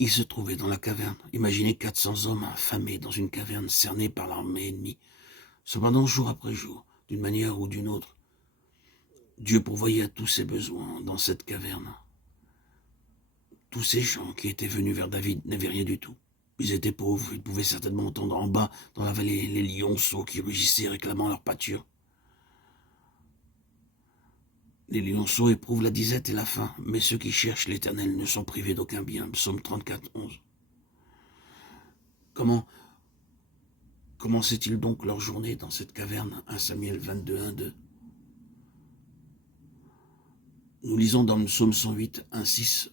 Il se trouvait dans la caverne. Imaginez 400 hommes affamés dans une caverne cernée par l'armée ennemie. Cependant, jour après jour, d'une manière ou d'une autre, Dieu pourvoyait à tous ses besoins dans cette caverne. Tous ces gens qui étaient venus vers David n'avaient rien du tout. Ils étaient pauvres, ils pouvaient certainement entendre en bas, dans la vallée, les lionceaux qui rugissaient réclamant leur pâture. Les lionceaux éprouvent la disette et la faim, mais ceux qui cherchent l'Éternel ne sont privés d'aucun bien. Psaume 34, 11. Comment commençait-il donc leur journée dans cette caverne? 1 Samuel 22, 1, 2. Nous lisons dans le psaume 108, 1, 6.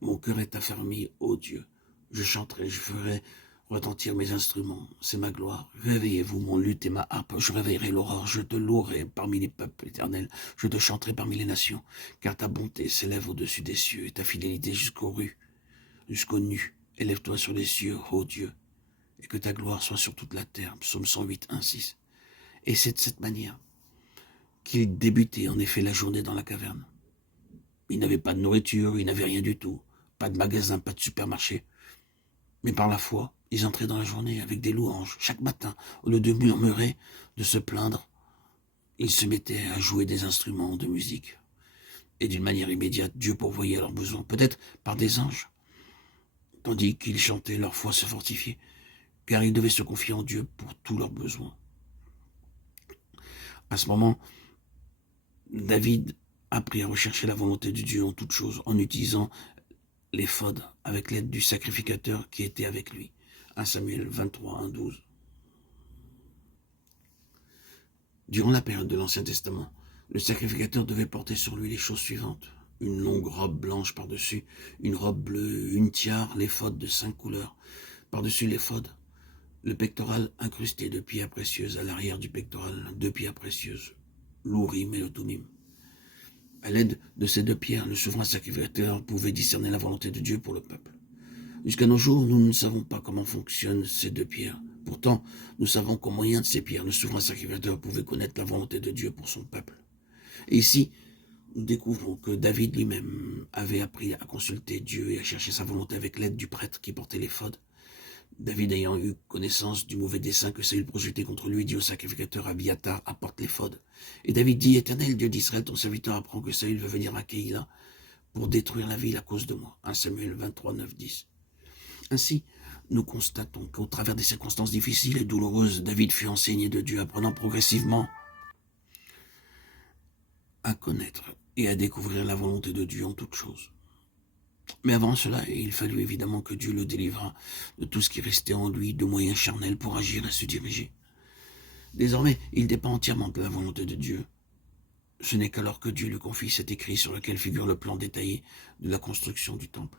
Mon cœur est affermi, ô Dieu. Je chanterai, je ferai retentir mes instruments, c'est ma gloire. Réveillez-vous, mon luth et ma harpe, je réveillerai l'aurore, je te louerai parmi les peuples éternels, je te chanterai parmi les nations, car ta bonté s'élève au-dessus des cieux, et ta fidélité jusqu'aux rues, jusqu'aux nues. Élève-toi sur les cieux, ô Dieu, et que ta gloire soit sur toute la terre. Psaume 108, 1, 6. Et c'est de cette manière qu'il débutait en effet la journée dans la caverne. Il n'avait pas de nourriture, il n'avait rien du tout, pas de magasin, pas de supermarché. Mais par la foi, ils entraient dans la journée avec des louanges. Chaque matin, au lieu de murmurer, de se plaindre, ils se mettaient à jouer des instruments de musique. Et d'une manière immédiate, Dieu pourvoyait à leurs besoins, peut-être par des anges. Tandis qu'ils chantaient, leur foi se fortifiait, car ils devaient se confier en Dieu pour tous leurs besoins. À ce moment, David apprit à rechercher la volonté de Dieu en toutes choses, en utilisant l'éphod avec l'aide du sacrificateur qui était avec lui. 1 Samuel 23, 1, 12. Durant la période de l'Ancien Testament, le sacrificateur devait porter sur lui les choses suivantes. Une longue robe blanche par-dessus, une robe bleue, une tiare, l'éphod de 5 couleurs. Par-dessus l'éphod, le pectoral incrusté de pierres précieuses, à l'arrière du pectoral, 2 pierres précieuses, l'Urim et le Thummim. À l'aide de ces 2 pierres, le souverain sacrificateur pouvait discerner la volonté de Dieu pour le peuple. Jusqu'à nos jours, nous ne savons pas comment fonctionnent ces 2 pierres. Pourtant, nous savons qu'au moyen de ces pierres, le souverain sacrificateur pouvait connaître la volonté de Dieu pour son peuple. Et ici, nous découvrons que David lui-même avait appris à consulter Dieu et à chercher sa volonté avec l'aide du prêtre qui portait l'éphod. David ayant eu connaissance du mauvais dessein que Saül projetait contre lui, dit au sacrificateur Abiathar, apporte l'éphod. Et David dit, Éternel, Dieu d'Israël, ton serviteur apprend que Saül veut venir à Keïla pour détruire la ville à cause de moi. 1 Samuel 23, 9, 10. Ainsi, nous constatons qu'au travers des circonstances difficiles et douloureuses, David fut enseigné de Dieu, apprenant progressivement à connaître et à découvrir la volonté de Dieu en toutes choses. Mais avant cela, il fallut évidemment que Dieu le délivrât de tout ce qui restait en lui de moyens charnels pour agir et se diriger. Désormais, il dépend entièrement de la volonté de Dieu. Ce n'est qu'alors que Dieu lui confie cet écrit sur lequel figure le plan détaillé de la construction du temple.